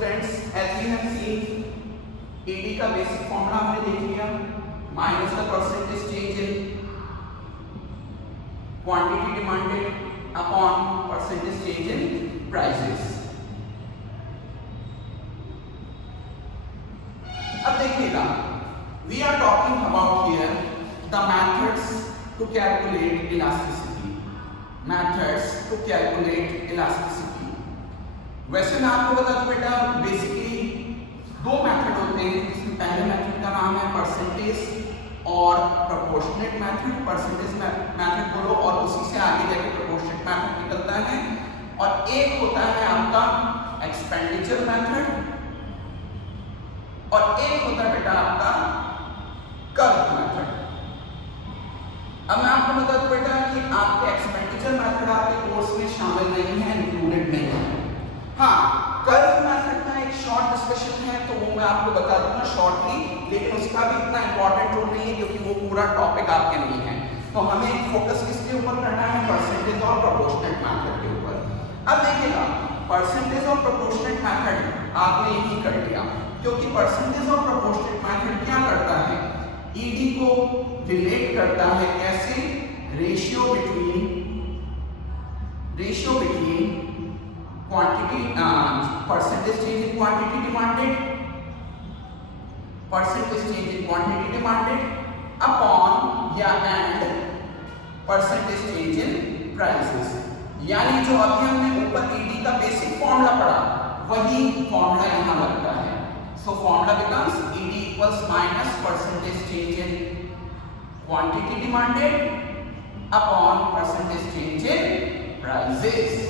Students, as you have seen ED का basic formula हमने देख लिया, minus the percentage change in quantity demanded upon percentage change in prices. अब देखिएगा, we are talking about here the methods to calculate elasticity, methods to calculate elasticity. वैसे मैं आपको बता दूं बेटा, बेसिकली दो मेथड होते हैं, जिसमें पहले मेथड का नाम है परसेंटेज और प्रोपोर्शनेट मेथड। परसेंटेज मेथड बोलो और उसी से आगे जाके प्रोपोर्शनेट मेथड निकलता है। और एक होता है आपका एक्सपेंडिचर मेथड और एक होता है बेटा आपका कर्व मेथड। अब मैं आपको बता दूं बेटा कि आपके एक्सपेंडिचर मेथड आपके कोर्स में शामिल नहीं है, इंक्लूडेड नहीं है। हाँ, कर्व मेथड का एक शॉर्ट डिस्कशन है, तो वो मैं आपको बता दूंगा शॉर्टली, लेकिन उसका भी इतना इंपॉर्टेंट रोल नहीं है क्योंकि वो पूरा टॉपिक आपके नहीं है। तो हमें फोकस किसके ऊपर करना है? परसेंटेज और प्रोपोर्शनेट मेथड के ऊपर। अब देखिएगा, परसेंटेज और प्रोपोर्शनेट मेथड आपने यही कर लिया, क्योंकि परसेंटेज और प्रोपोर्शनेट मेथड क्या करता है? ईडी को रिलेट करता है कैसे? Ratio between quantity percentage change in quantity demanded upon या and percentage change in prices. यानी जो अभी हमने ऊपर ईडी का बेसिक फॉर्मूला पढ़ा, वही फॉर्मूला यहां लगता है। So formula becomes ED equals minus percentage change in quantity demanded upon percentage change in prices.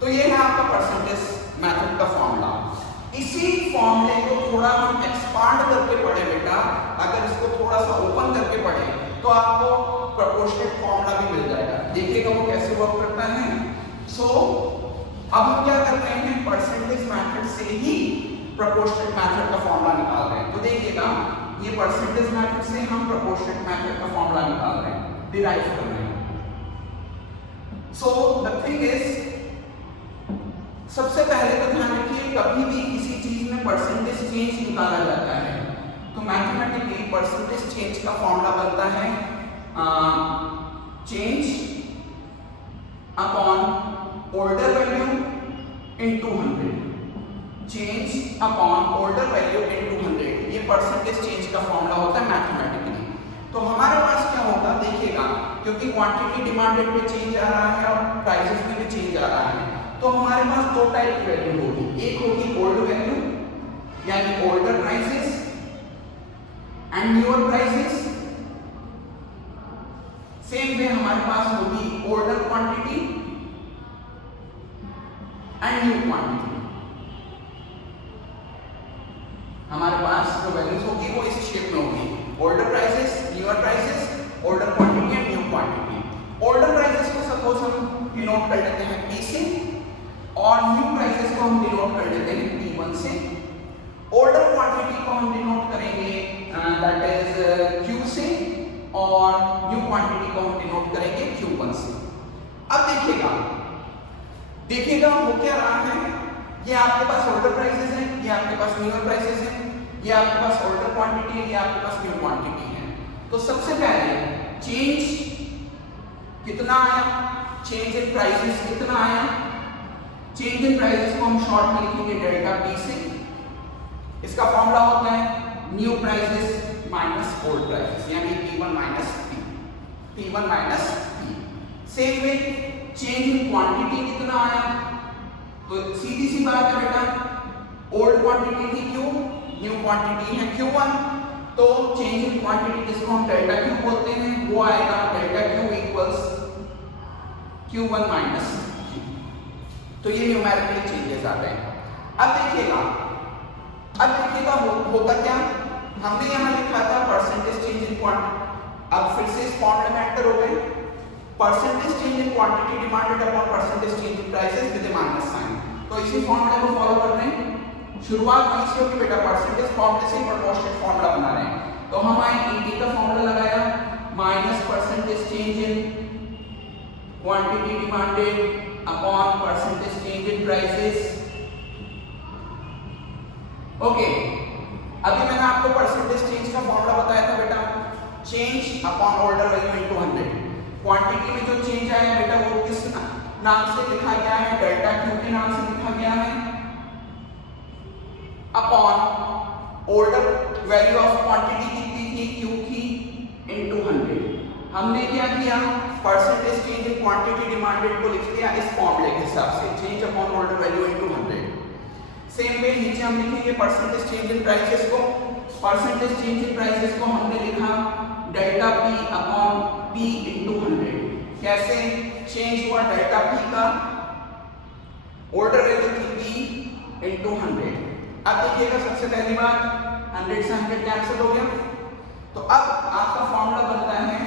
तो ये है आपका परसेंटेज मेथड का फॉर्मूला। इसी फॉर्मूले को थोड़ा हम एक्सपांड करके पढ़े बेटा, अगर इसको थोड़ा सा ओपन करके पढ़े तो आपको प्रोपोर्शनेट फॉर्मूला भी मिल जाएगा। देखिएगा वो कैसे वर्क करता है। सो अब हम क्या कर रहे हैं? परसेंटेज मेथड से ही प्रोपोर्शनेट मेथड का फॉर्मूला निकाल रहे हैं। तो देखिएगा, ये परसेंटेज मेथड से हम प्रोपोर्शनेट मेथड का फॉर्मूला निकाल रहे हैं, डिराइव कर रहे हैं। सो द थिंग इज, सबसे पहले तो ध्यान रखिए, कभी भी किसी चीज में परसेंटेज चेंज निकाला जाता है तो मैथमेटिकली परसेंटेज चेंज का फॉर्मूला बनता है change upon order value into 100, change upon order value into 100। ये परसेंटेज चेंज का फॉर्मूला होता है मैथमेटिकली। तो हमारे पास क्या होगा? देखिएगा, क्योंकि क्वांटिटी डिमांडेड में चेंज आ रहा है और प्राइसेस में भी चेंज आ रहा है, तो हमारे पास दो टाइप की वैल्यू होगी। एक होगी ओल्ड वैल्यू, यानी older prices and newer prices. Same way हमारे पास होगी older quantity and new quantity. हमारे पास जो वैल्यूज होगी वो इस शेप में होगी, older prices, newer prices, older quantity and new quantity. Older prices को सपोज हम डिनोट कर लेते हैं P से और न्यू प्राइसेस को हम डिनोट कर लेते हैं P1 से। ऑर्डर क्वांटिटी को हम डिनोट करेंगे दैट इज Q से और न्यू क्वांटिटी को हम डिनोट करेंगे Q1 से। अब देखिएगा वो क्या रहा है, ये आपके पास ऑर्डर प्राइसेस हैं, ये आपके पास न्यूअर प्राइसेस हैं, ये आपके पास ऑर्डर क्वांटिटी है, ये आपके पास न्यू क्वांटिटी है। तो सबसे पहले चेंज कितना आया? चेंज इन प्राइसेस कितना आया? चेंज इन प्राइसेस को हम शॉर्ट में लिखेंगे डेल्टा P से। इसका फॉर्मूला होता है new prices minus old prices, यानी P1 minus P। Same way change in quantity कितना आया? तो सीधी सी बात है बेटा, ओल्ड क्वांटिटी थी Q, न्यू क्वांटिटी है Q1, तो चेंज इन क्वांटिटी जिसको हम डेल्टा Q बोलते हैं वो आएगा delta Q equals Q1 minus Q। तो ये न्यूमेरिकल चेंजेस आ गए। अब देखिएगा होता क्या, हमने यहां लिखा था परसेंटेज चेंज इन क्वांटिटी। अब फिर से इस फॉर्मूले में एंटर हो गए, percentage change in quantity demanded upon percentage change in prices with minus sign. तो इसी फॉर्मूले को फॉलो कर रहे हैं। शुरुआत वहीं से होगी बेटा, परसेंटेज फॉर्मूले से प्रोपोर्शनल फॉर्मूला बना रहे हैं। तो हमारे ईडी का फॉर्मूला लगाया minus percentage change in quantity demanded upon percentage change prices. Okay, अभी मैंने आपको परसेंटेज चेंज का फॉर्मूला बताया था बेटा, change upon order value into 100। Quantity में जो चेंज आया बेटा वो किस नाम से लिखा गया है, डेल्टा क्यू के नाम से लिखा गया है, upon order value of quantity कितनी थी, क्यू की, इनटू 100। हमने क्या किया, percentage change in quantity demanded को लिख दिया इस फॉर्मूले के हिसाब से, change upon order value into 100। Same way नीचे हम लिखेंगे परसेंटेज चेंज इन प्राइसेस को, परसेंटेज चेंज इन प्राइसेस को हमने लिखा delta P upon P into 100। कैसे चेंज हुआ डेल्टा पी का, ऑर्डर वैल्यू थी पी इनटू 100। अब देखिएगा सबसे पहली बात 100 से 100 कैंसिल हो गया, तो अब आपका फॉर्मूला बनता है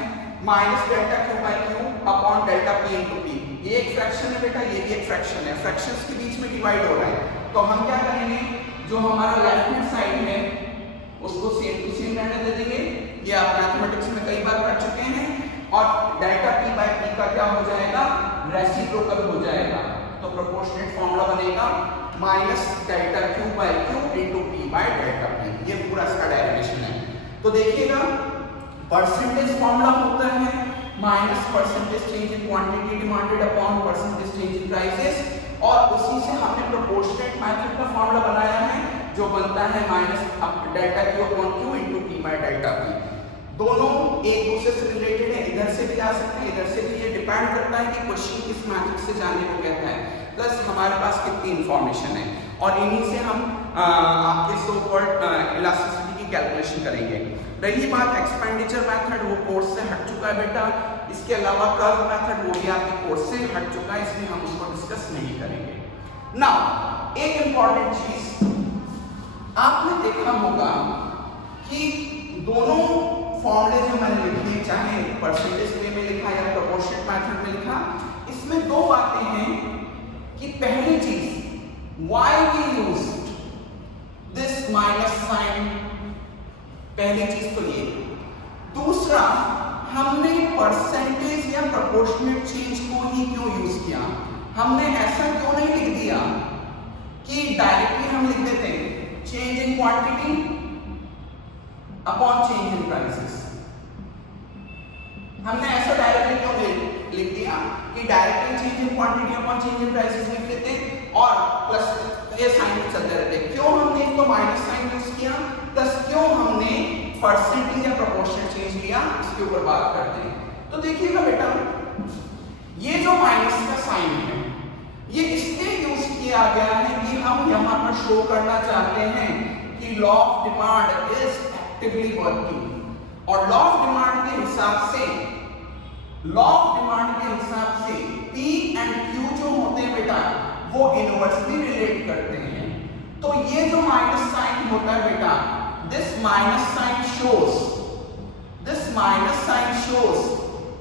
minus delta Q by Q upon delta P into P. ये एक फ्रैक्शन है बेटा, ये भी एक फ्रैक्शन है, फ्रैक्शंस के बीच में डिवाइड हो रहा है, तो हम क्या करेंगे, जो हमारा लेफ्ट हैंड साइड है उसको सेम टू सेम रहने दे देंगे, ये आप मैथमेटिक्स में कई बार पढ़ चुके हैं, और डेल्टा पी बाई पी का क्या हो जाएगा, रेसिप्रोकल हो जाएगा, तो प्रोपोर्शनेट फॉर्मूला बनेगा minus delta Q by Q into P by delta P. ये पूरा इसका डेरिवेशन है। तो देखिएगा परसेंटेज फॉर्मूला होता है minus percentage change in quantity demanded upon percentage change in prices, और उसी से हमने प्रोपोर्शनेट मेथड का फॉर्मूला बनाया है जो बनता है minus delta Q upon Q into P by delta P. दोनों एक दूसरे से रिलेटेड है, इधर से भी आ सकते हैं इधर से भी, ये डिपेंड करता है कि क्वेश्चन किस मेथड से जानने को कहता है, प्लस हमारे पास कितनी इंफॉर्मेशन है, और इन्हीं से हम आपके सो कॉल्ड इलास्टिसिटी की कैलकुलेशन करेंगे। रही बात एक्सपेंडिचर मेथड, वो कोर्स से हट चुका है बेटा, इसके अलावा कर्व मेथड वो भी आपके कोर्स से हट चुका है, इसलिए हम उसको डिस्कस नहीं करेंगे। नाउ एक इंपॉर्टेंट चीज आपने देखा होगा कि दोनों फॉर्मूले जो मैंने लिखे, चाहे परसेंटेज वे में लिखा या प्रोपोर्शनेट मेथड में लिखा, इसमें दो बातें हैं कि पहली चीज why we used this minus sign, पहली चीज तो ये, दूसरा हमने परसेंटेज या प्रोपोर्शनेट चेंज को ही क्यों यूज किया, हमने ऐसा क्यों नहीं लिख दिया कि डायरेक्टली हम लिख देते change in quantity upon change in prices. हमने ऐसा डायरेक्टली क्यों लिख दिया कि directly change in quantity upon change in prices लिख देते और प्लस ये साइन चलते रहते, क्यों हमने एक तो माइनस साइन यूज किया, प्लस क्यों हमने परसेंटेज या प्रोपोर्शनेट चेंज लिया, इसके ऊपर बात करते हैं। तो देखिएगा बेटा, ये जो माइनस का साइन है ये इसलिए यूज किया गया है कि हम यहाँ पर शो करना चाहते हैं कि law of demand is actively working, और लॉ ऑफ डिमांड के हिसाब से P एंड Q जो होते हैं बेटा वो इनवर्सली रिलेट करते हैं। तो ये जो माइनस साइन होता है बेटा, this minus sign shows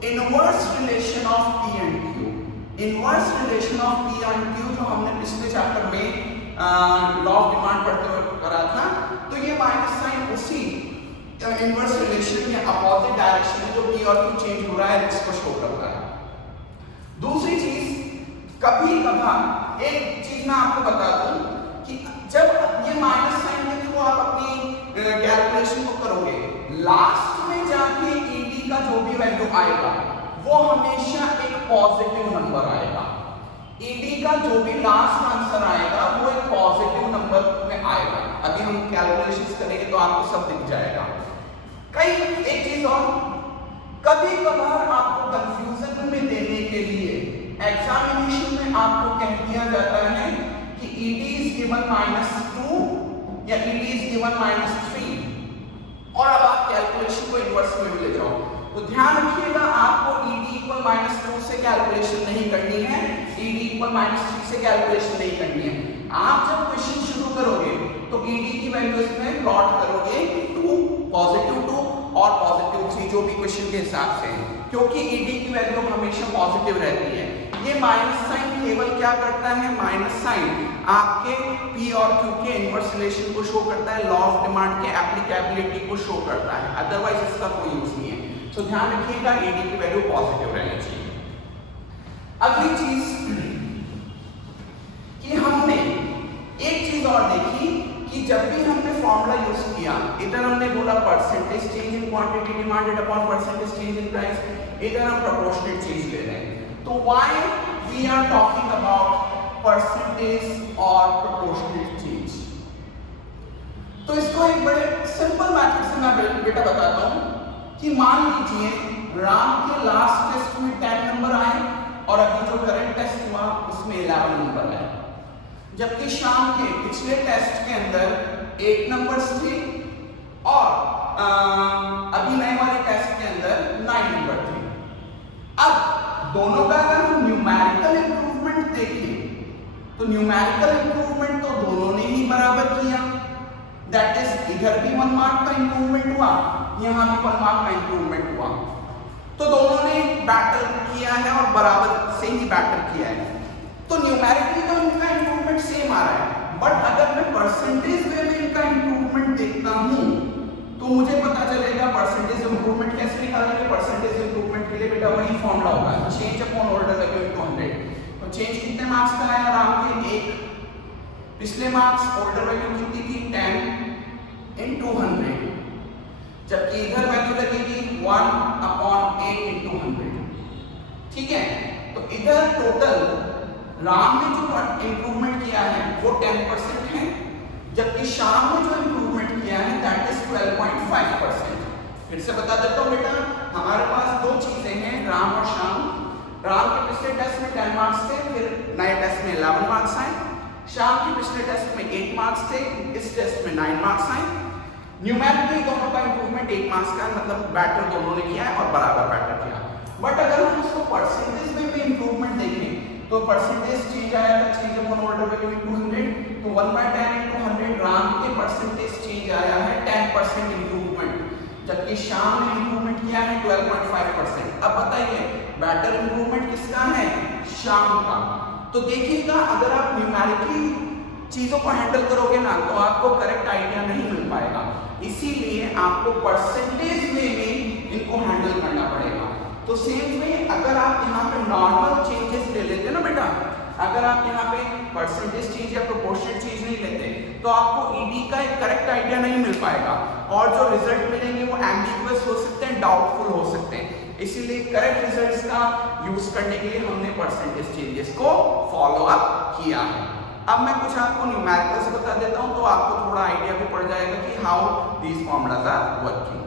inverse relation of P and Q। Inverse relation of P and Q जो हमने पिछले चैप्टर में लॉ ऑफ डिमांड पढ़ते हुए करा था, तो ये माइनस साइन उसी इनवर्स रिलेशन के अपोजिट डायरेक्शन में जो P और Q चेंज हो रहा है इसको शो करता है। दूसरी चीज, कभी कभार एक चीज मैं आपको बता दूं कि जब ये माइनस साइन के थ्रू आप अपनी कैलकुलेशन को करोगे, लास्ट में जाके ED का जो भी वैल्यू आएगा वो हमेशा एक पॉजिटिव नंबर आएगा। ED का जो भी लास्ट आंसर आएगा वो एक पॉजिटिव नंबर में आएगा। अभी हम कैलकुलेशंस करेंगे तो आपको सब दिख जाएगा। एक चीज और, कभी कभार आपको कंफ्यूजन में देने के लिए एग्जामिनेशन में आपको कह दिया जाता है कि ED इज गिवन -2 या ED इज गिवन -3, और अब आप कैलकुलेशन को इनवर्स में ले जाओ। तो ध्यान रखिएगा, आपको ED इक्वल -2 से कैलकुलेशन नहीं करनी है, ED इक्वल -3 से कैलकुलेशन नहीं करनी है। आप जब क्वेश्चन शुरू करोगे तो ED की वैल्यू इसमें प्लॉट करोगे 2, +2 और +3 जो भी क्वेश्चन के हिसाब से है, क्योंकि ED की वैल्यू हमेशा पॉजिटिव रहती है। ये माइनस साइन केवल क्या करता है, माइनस साइन आपके P और Q के इनवर्स रिलेशन को शो करता है, लॉ ऑफ डिमांड के एप्लीकेबिलिटी को शो करता है, अदरवाइज इसका कोई यूज नहीं है। तो ध्यान रखिएगा ED की वैल्यू पॉजिटिव रहनी चाहिए। अगली चीज कि चीज और देखी कि जब भी हमने फॉर्मूला यूज किया, इधर हमने बोला percentage change in quantity demanded upon percentage change in price, इधर हम प्रोपोर्शनेट चेंज ले रहे हैं। तो why we are talking about percentage और प्रोपोर्शनेट चेंज? तो इसको एक बड़े सिंपल मेथड से मैं बेटा बताता हूं कि मान लीजिए राम के लास्ट टेस्ट में 10 नंबर आए और अभी जो करंट टेस्ट हुआ उसमें 11 नंबर आए, जबकि शाम के पिछले टेस्ट के अंदर 8 नंबर्स थे और अभी नए वाले टेस्ट के अंदर 9 नंबर थे। अब दोनों का अगर हम न्यूमेरिकल इंप्रूवमेंट देखें तो न्यूमेरिकल इंप्रूवमेंट तो दोनों ने ही बराबर किया, दैट इज इधर भी 1 मार्क का इंप्रूवमेंट हुआ, यहां भी 1 मार्क का इंप्रूवमेंट हुआ, तो दोनों ने बैटर किया है और बराबर से ही बैटर किया है। तो न्यूमेरिकली तो इनका इंप्रूवमेंट सेम आ रहा है, बट अगर मैं परसेंटेज वे में इनका इंप्रूवमेंट देखता हूं तो मुझे पता चलेगा परसेंटेज इंप्रूवमेंट कैसे निकालेंगे। परसेंटेज इंप्रूवमेंट के लिए बेटा वही फॉर्मूला होगा, change upon order value into 100। तो चेंज कितने मार्क्स का आया राम के? 1। पिछले मार्क्स ऑर्डर वैल्यू कितनी थी? 10 इनटू 100, जबकि इधर वैल्यू लगेगी 1 अपॉन 8 इनटू 100। ठीक है, तो इधर टोटल राम ने जो इंप्रूवमेंट किया है वो 10% है, जबकि श्याम ने जो इंप्रूवमेंट किया है दैट इज 12.5%। फिर से बता देता हूँ बेटा, हमारे पास दो चीजें हैं राम और श्याम। राम के पिछले टेस्ट में 10 मार्क्स थे, फिर नए टेस्ट में 11 मार्क्स आए। श्याम के पिछले टेस्ट में 8 मार्क्स थे, इस टेस्ट में 9 मार्क्स आए। न्यूमेरिकली दोनों का इंप्रूवमेंट 1 मार्क्स का, मतलब बैटर दोनों ने किया है और बराबर बैटर किया। बट अगर हम उसको परसेंटेज में भी इंप्रूवमेंट देखें तो परसेंटेज चेंज आया था, change upon order value into 100, तो 1/10 इनटू 100 राम के परसेंटेज चेंज आया है 10% इंप्रूवमेंट, जबकि श्याम ने इंप्रूवमेंट किया है 12.5%। अब बताइए बैटर इंप्रूवमेंट किसका है? श्याम का। तो देखिएगा अगर आप न्यूमेरिकली चीजों को हैंडल करोगे ना तो आपको करेक्ट आइडिया नहीं मिल पाएगा, इसीलिए आपको परसेंटेज में इनको हैंडल करना पड़ेगा। तो सेम में अगर आप यहाँ पे नॉर्मल चेंजेस ले लेते ना बेटा, अगर आप यहाँ पे परसेंटेज चेंज या प्रोपोर्शनेट चेंज नहीं लेते तो आपको ईडी का एक करेक्ट आइडिया नहीं मिल पाएगा और जो रिजल्ट मिलेंगे वो एम्बिगुअस हो सकते हैं, डाउटफुल हो सकते हैं। इसीलिए करेक्ट रिजल्ट्स का यूज करने के लिए हमने परसेंटेज चेंजेस को फॉलो अप किया है। अब मैं कुछ आपको न्यूमेरिकल्स बता देता हूँ तो आपको थोड़ा आइडिया भी पड़ जाएगा कि how these formulas are working.